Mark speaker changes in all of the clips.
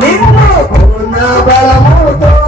Speaker 1: నిన్ను పూర్ణ బలముతో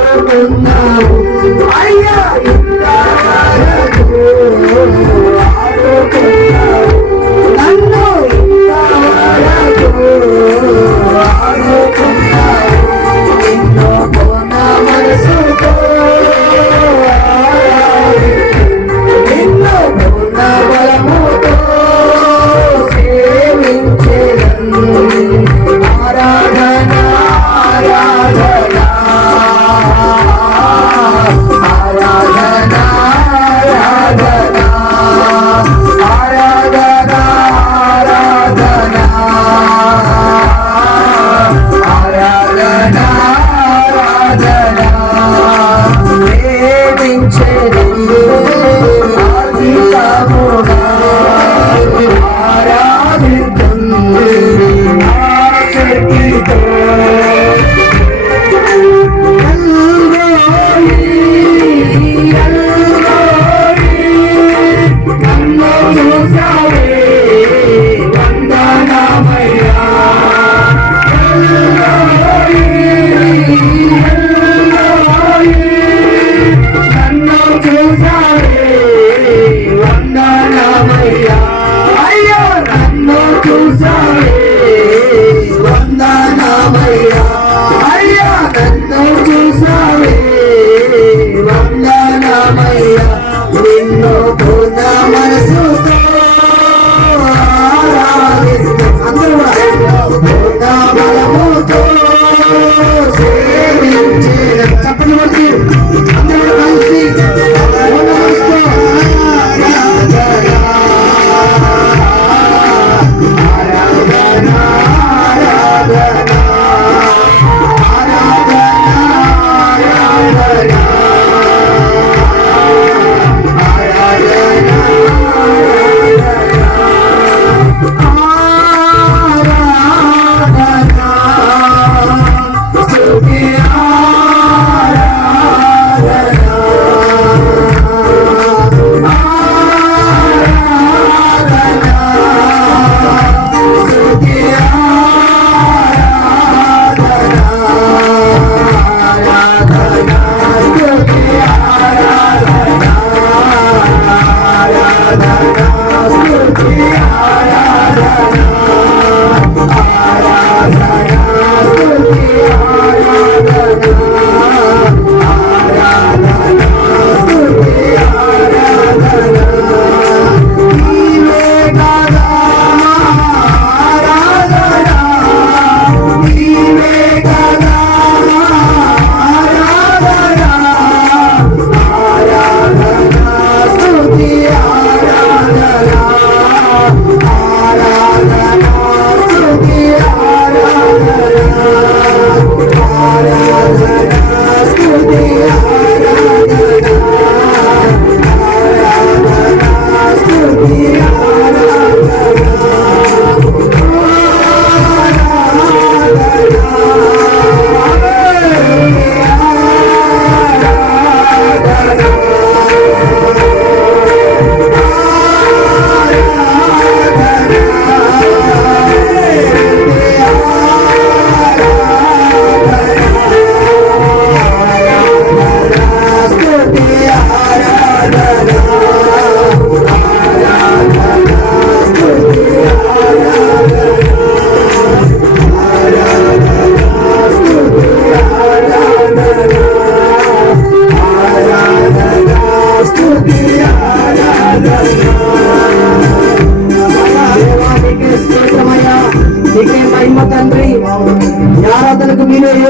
Speaker 1: కోరుకున్నావు అయ్యా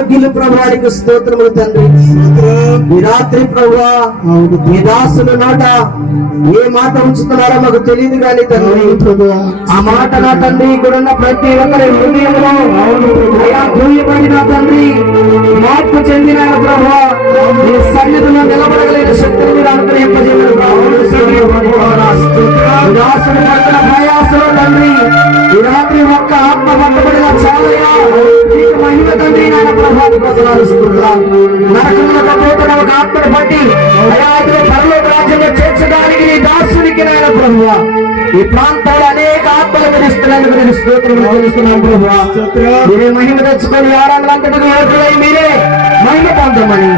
Speaker 1: యోగ్యులు ప్రభువానికి స్తోత్రములు తండ్రి. ఈ రాత్రి ప్రభువా ఈ దాసుల నోట ఏ మాట ఉంచుతున్నారో మాకు తెలియదు కానీ తండ్రి. ఆ మాట నా తండ్రి ఇక్కడున్న ప్రతి ఒక్కరి హృదయంలో అయా దూయబడిన తండ్రి. మార్పు చెందిన ప్రభు ఈ సన్నిధిలో నిలబడగలిగిన శక్తిని మీరు ప్రార్థిస్తున్నాము. దాసుడు పడుతున్న ప్రయాసలో తండ్రి. ఈ రాత్రి ఒక్క ఆత్మ పట్టబడిన చాలయా నీకు మహిమ తండ్రి నాయన ప్రభావం ప్రభావి కొనసాగిస్తున్నా నరకంలో పోతున్న ఒక ఆత్మను బట్టి అయా పరలోక రాజ్యంలో చేర్చడానికి నీ దాసునికి నాయన ప్రభు ఈ ప్రాంతాలు అనేక ఆత్మలు విధిస్తున్నాను మీరు స్తోత్రం తెలుస్తున్నాం ప్రభు మీరే మహిమ తెచ్చుకొని ఆరాధనంతటికి యోగ్యులై మీరే మహిమ పొందమని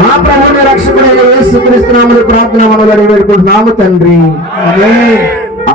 Speaker 1: మా ప్రభుని రక్షకుడైన యేసు క్రీస్తునామని ప్రార్థన మనలో వేడుకుంటున్నాము తండ్రి. అదే